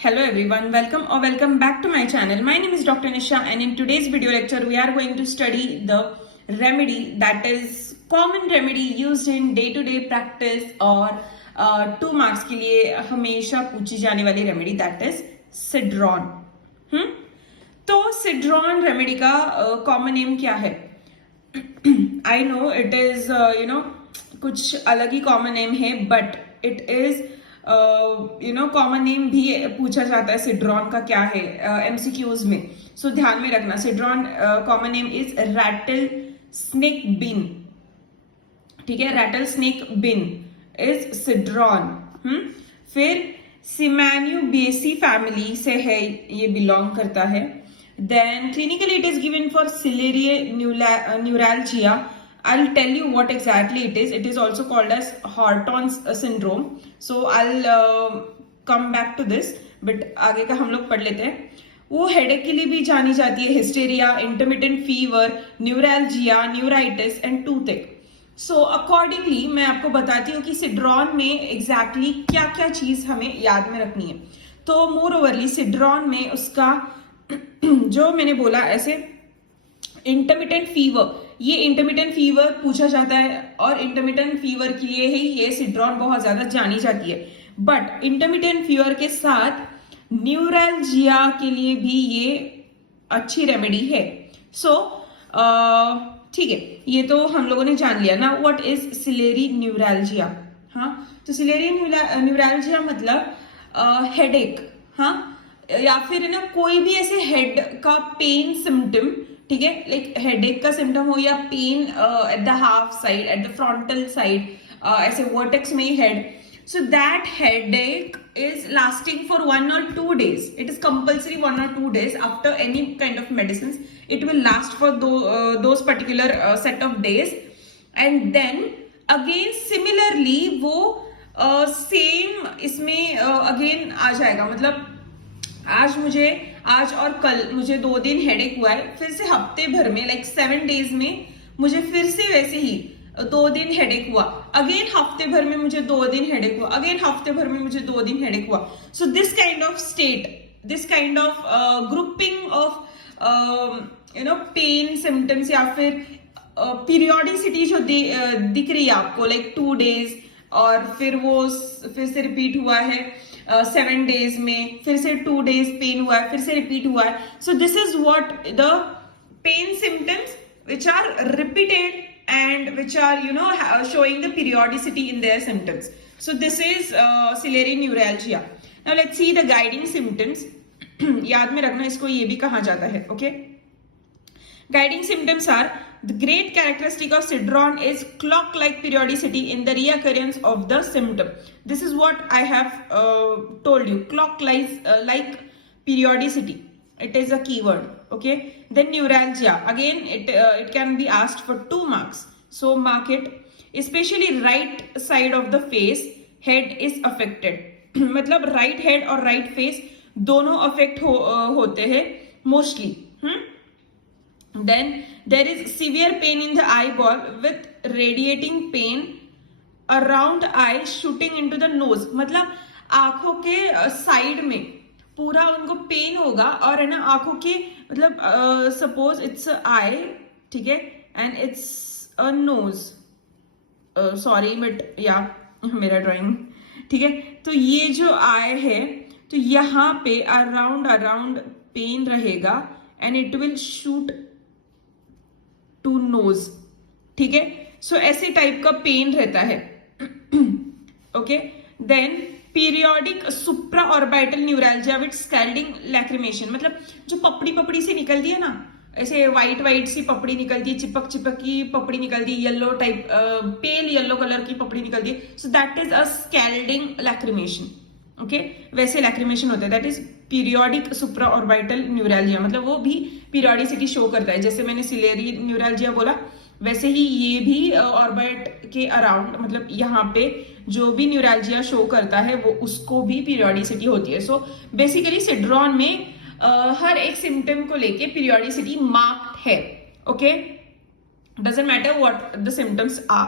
Hello everyone, welcome or welcome back to my channel. My name is Dr. Nisha and in today's video lecture we are going to study the remedy that is common remedy used in day-to-day practice और 2 marks के लिए हमेशा पूछी जाने वाली remedy that is Cedron. तो Cedron remedy का common name क्या है? I know it is कुछ अलग ही common name है but it is common name भी पूछा जाता है सिड्रॉन का क्या है एमसीक्यूज में. सो ध्यान में रखना cedron common name is rattlesnake bean. ठीक है, rattlesnake bean is cedron. फिर सिमैन्यूबेसी फैमिली से है, ये बिलोंग करता है. Then clinically it is given for ciliary neuralgia. I'll tell you what exactly it is. It is also called as Horton's syndrome. So I'll come back to this. But आगे का हम लोग पढ़ लेते हैं. वो हेडेक के लिए भी जानी जाती है. Hysteria, intermittent fever, neuralgia, neuritis and toothache. So accordingly मैं आपको बताती हूँ कि सिड्रॉन में एग्जैक्टली क्या क्या चीज हमें याद में रखनी है. तो मोर ओवरली सिड्रॉन में उसका जो मैंने बोला ऐसे इंटरमिटेंट फीवर, ये इंटरमिटेंट फीवर पूछा जाता है और इंटरमिटेंट फीवर के लिए ही ये सिड्रॉन बहुत ज्यादा जानी जाती है. बट इंटरमिटेंट फीवर के साथ न्यूरैल्जिया के लिए भी ये अच्छी रेमेडी है. सो ठीक है, ये तो हम लोगों ने जान लिया ना व्हाट इज सिलेरी न्यूरैल्जिया. हाँ, तो सिलेरी न्यूरैल्जिया मतलब हेडेक, हाँ, या फिर ना कोई भी ऐसे हेड का पेन सिम्टम. ठीक है, लाइक हेडेक का सिम्टम हो या pain at the half side, at the frontal side, ऐसे वर्टेक्स में ही head. So that headache is lasting for 1 or 2 days. It is compulsory 1 or 2 days after any kind of medicine. It will last for those particular set of days and then again similarly वो same इसमें again आ जाएगा. मतलब आज और कल मुझे 2 दिन हेडेक हुआ है, फिर से हफ्ते भर में लाइक 7 days में मुझे फिर से वैसे ही 2 दिन हेडेक हुआ. अगेन हफ्ते भर में मुझे 2 दिन हेडेक हुआ. अगेन हफ्ते भर में मुझे 2 दिन हेडेक हुआ. So this kind of state, this kind of grouping of pain symptoms या फिर पीरियोडिसिटी जो दिख रही है आपको लाइक 2 days और फिर वो फिर से रिपीट हुआ है 7 days में, फिर से 2 days पेन हुआ है, फिर से रिपीट हुआ है. So this is what the pain symptoms which are repeated and which are showing the periodicity in their symptoms. So this is ciliary neuralgia. Now let's see the guiding symptoms. याद में रखना, इसको ये भी कहा जाता है. Okay, guiding symptoms are the great characteristic of Cedron is clock-like periodicity in the reoccurrence of the symptom. This is what I have told you. Clock-like periodicity. It is a keyword. Okay. Then neuralgia. Again, it can be asked for 2 marks. So mark it. Especially right side of the face, head is affected. मतलब right head और right face दोनों affect होते हैं mostly. Then there is severe pain in the eyeball with radiating pain around eye shooting into the nose. मतलब आंखों के side में पूरा उनको पेन होगा और है ना आंखों के मतलब सपोज इट्स आई, ठीक है, and it's a knows. Sorry but या मेरा ड्राइंग, ठीक है. तो ये जो आई है तो यहाँ पे अराउंड पेन रहेगा and it will shoot to nose. ठीक है, सो ऐसे टाइप का पेन रहता है. Okay, then periodic supraorbital neuralgia with scalding lacrimation. मतलब जो पपड़ी से निकलती है ना, ऐसे व्हाइट सी पपड़ी निकलती है, चिपक की पपड़ी निकलती है, yellow type pale yellow colour की पपड़ी निकलती है. So that is a scalding lacrimation. Okay, वैसे लैक्रिमेशन होता है. That is periodic supraorbital neuralgia. मतलब वो भी पीरियोडिसिटी शो करता है. जैसे मैंने सिलेरी न्यूरैल्जिया बोला वैसे ही ये भी ऑर्बिट के अराउंड, मतलब यहाँ पे जो भी न्यूरैल्जिया शो करता है वो उसको भी पीरियोडिसिटी होती है. सो बेसिकली सिड्रॉन में हर एक सिम्टम को लेके पीरियोडिसिटी मार्क्ड है. Okay, doesn't matter what the symptoms are.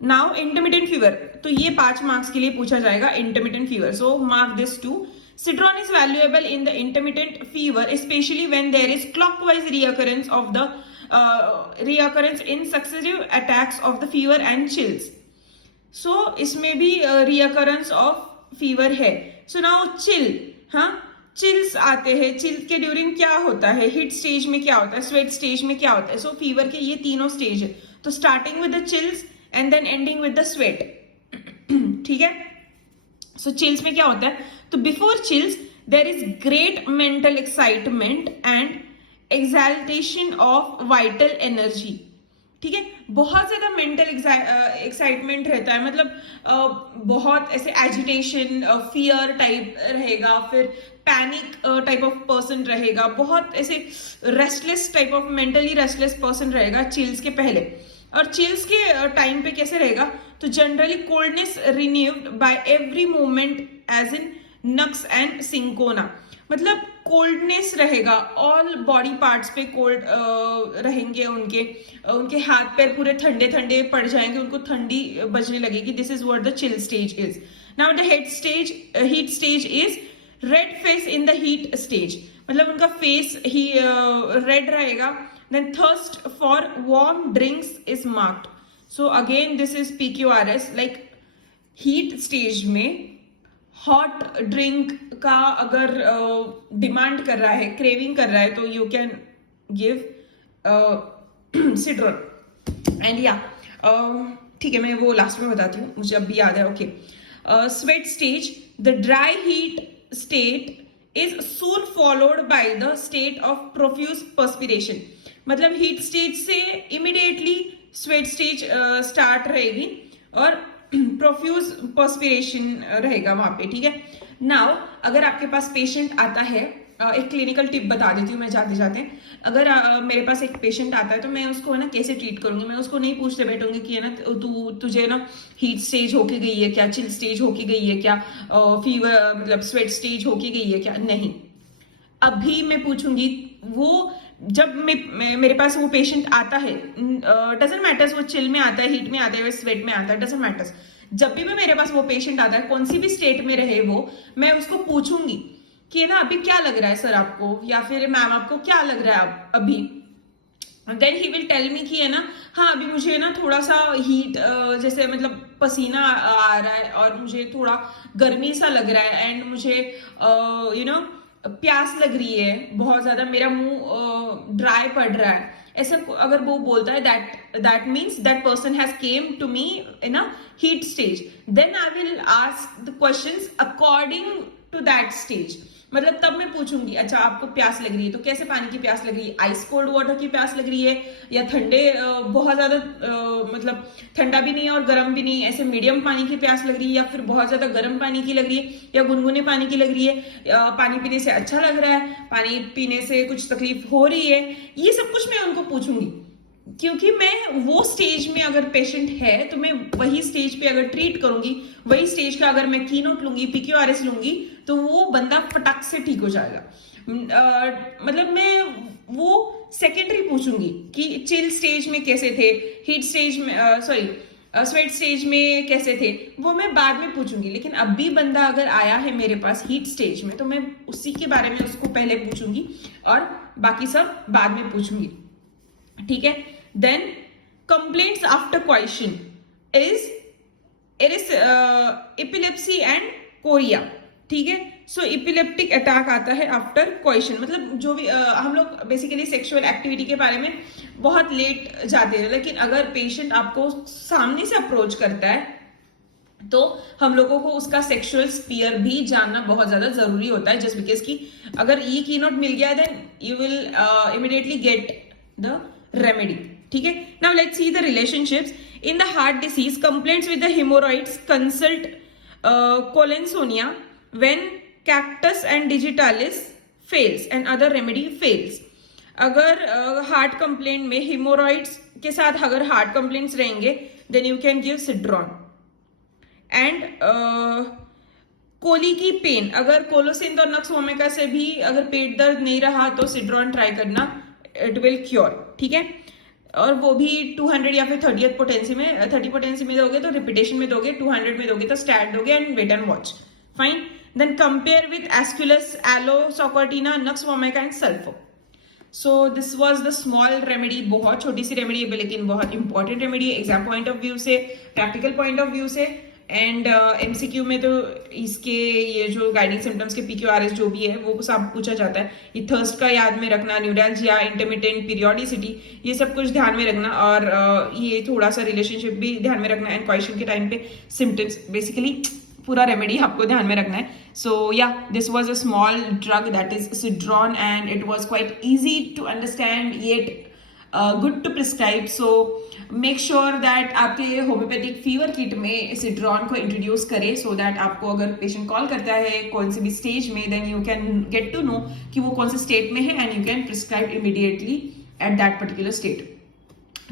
Now intermittent fever, तो ये 5 मार्क्स के लिए पूछा जाएगा intermittent fever. So mark this too. Citron is valuable in the intermittent fever, especially when there is clockwise reoccurrence in successive attacks of the fever and chills. So इसमें भी reoccurrence of fever है. So now chill, हाँ, chills आते हैं. Chill के during क्या होता है, हीट स्टेज में क्या होता है, स्वेट स्टेज में क्या होता है. सो फीवर के ये तीनों स्टेज है. तो starting with the chills and then ending with the sweat. ठीक है. सो चिल्स में क्या होता है, तो before chills there is great mental excitement and exaltation of vital energy. ठीक है. बहुत ज्यादा मेंटल एक्साइटमेंट रहता है, मतलब बहुत ऐसे एजिटेशन, फियर टाइप रहेगा, फिर पैनिक टाइप ऑफ पर्सन रहेगा, बहुत ऐसे restless type of mentally restless person रहेगा चिल्स के पहले. और चिल्स के टाइम पे कैसे रहेगा, तो generally coldness renewed by every moment as in nux and cinchona. मतलब कोल्डनेस रहेगा, ऑल बॉडी पार्ट्स पे कोल्ड रहेंगे, उनके हाथ पैर पूरे ठंडे ठंडे पड़ जाएंगे, उनको ठंडी बजने लगेगी. This is what the chill stage is. Now the heat stage is red face in the heat stage. मतलब उनका फेस ही रेड रहेगा. Then thirst for warm drinks is marked. So again this is PQRS. Like heat stage में hot drink का अगर demand कर रहा है, क्रेविंग कर रहा है, तो you can give citron. And या ठीक है, मैं वो लास्ट में बताती हूँ, मुझे अभी याद है. Okay. Sweat stage, the dry heat state is soon followed by the state of profuse perspiration. मतलब हीट स्टेज से इमिडिएटली स्वेट स्टेज स्टार्ट रहेगी और प्रोफ्यूज पर्सपिरेशन रहेगा वहां पे. ठीक है. नाउ अगर आपके पास पेशेंट आता है, एक क्लिनिकल टिप बता देती हूँ मैं जाते जाते. अगर मेरे पास एक पेशेंट आता है तो मैं उसको ना कैसे ट्रीट करूंगी. मैं उसको नहीं पूछते बैठूंगी कि है ना तुझे ना हीट स्टेज होके गई है क्या, चिल स्टेज होके गई है क्या, फीवर मतलब स्वेट स्टेज होके गई है क्या. नहीं, अभी मैं पूछूंगी. वो जब मेरे पास वो पेशेंट आता है, डजंट मैटर्स वो चिल में आता है, हीट में आता है, स्वेट में आता है, डजंट मैटर्स. जब भी मेरे पास वो पेशेंट आता है, कौन सी भी स्टेट में रहे वो, मैं उसको पूछूंगी कि ना अभी क्या लग रहा है सर आपको, या फिर मैम आपको क्या लग रहा है अभी. Then he will tell me कि है ना, हाँ अभी मुझे ना थोड़ा सा हीट जैसे मतलब पसीना आ रहा है और मुझे थोड़ा गर्मी सा लग रहा है, एंड मुझे यू नो प्यास लग रही है बहुत ज्यादा, मेरा मुंह ड्राई पड़ रहा है. ऐसा अगर वो बोलता है, that means that person has came to me in a heat stage. Then I will ask the questions according to that stage. मतलब तब मैं पूछूंगी, अच्छा आपको प्यास लग रही है तो कैसे पानी की प्यास लग रही है, आइस कोल्ड वाटर की प्यास लग रही है, या ठंडे बहुत ज्यादा मतलब ठंडा भी नहीं है और गर्म भी नहीं, ऐसे मीडियम पानी की प्यास लग रही है, या फिर बहुत ज्यादा गर्म पानी की लग रही है, या गुनगुने पानी की लग रही है, पानी पीने से अच्छा लग रहा है, पानी पीने से कुछ तकलीफ हो रही है. ये सब कुछ मैं उनको पूछूंगी, क्योंकि मैं वो स्टेज में अगर पेशेंट है तो मैं वही स्टेज पे अगर ट्रीट करूंगी, वही स्टेज का अगर मैं की नोट लूंगी, PQRS लूंगी, तो वो बंदा फटाक से ठीक हो जाएगा. मतलब मैं वो सेकेंडरी पूछूंगी कि चिल स्टेज में कैसे थे, हीट स्टेज में स्वेट स्टेज में कैसे थे, वो मैं बाद में पूछूंगी. लेकिन अब भी बंदा अगर आया है मेरे पास हीट स्टेज में, तो मैं उसी के बारे में उसको पहले पूछूंगी और बाकी सब बाद में पूछूंगी. ठीक है. Then complaints after question is epilepsy and chorea. ठीक है. सो इपिलेप्टिक अटैक आता है आफ्टर क्वेश्चन. मतलब जो भी हम लोग बेसिकली सेक्सुअल एक्टिविटी के बारे में बहुत लेट जाते हैं, लेकिन अगर पेशेंट आपको सामने से अप्रोच करता है तो हम लोगों को उसका सेक्सुअल स्पीयर भी जानना बहुत ज्यादा जरूरी होता है. जस्ट बिकॉज कि अगर ये की नोट मिल गया then you will immediately get the remedy. ठीक है. Now let's see the relationships in the heart disease. Complaints with the haemorrhoids consult collinsonia when cactus and digitalis fails and other remedy fails. अगर heart complaint में haemorrhoids के साथ अगर heart complaints रहेंगे then you can give cedron. And कोली की pain, अगर कोलोसिन और नक्स वोमिका से भी अगर पेट दर्द नहीं रहा तो सिड्रॉन ट्राई करना, इट विल क्योर. ठीक है. और वो भी 200 या फिर 30 पोटेंसी में, 30 पोटेंसी में दोगे तो रिपीटेशन में दोगे, 200 में दोगे तो स्टैट दोगे, and wait and watch. Fine. Then compare with aesculus, aloe, socotrina, nux vomica and sulphur. So this was the small remedy. बहुत छोटी सी रेमेडी है लेकिन बहुत इंपॉर्टेंट रेमेडी है एग्जाम पॉइंट ऑफ व्यू से, प्रैक्टिकल पॉइंट ऑफ व्यू से. And MCQ में तो इसके ये जो गाइडिंग सिम्टम्स के PQRS जो भी है वो सब पूछा जाता है. ये थर्स्ट का याद में रखना, न्यूरैल्जिया, इंटरमिटेंट पीरियोडिसिटी, ये सब कुछ ध्यान में रखना. और ये थोड़ा सा रिलेशनशिप भी ध्यान में रखना. एंड क्वेश्चन के टाइम पे सिम्टम्स, बेसिकली पूरा रेमेडी आपको ध्यान में रखना है. सो या this was a small drug that is cedron and it was quite easy to understand yet good to prescribe. So make sure that आपके होम्योपैथिक फीवर किट में सिड्रॉन को इंट्रोड्यूस करें सो दैट आपको अगर patient call करता है कौन से भी स्टेज में, then you can get to know कि वो कौन से स्टेट में है and you can prescribe immediately at that particular state.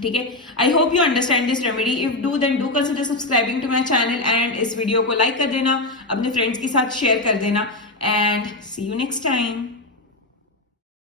ठीक है. I hope you understand this remedy. If do then do consider subscribing to my channel and इस video को लाइक कर देना, अपने फ्रेंड्स के साथ शेयर कर देना. And see you next time.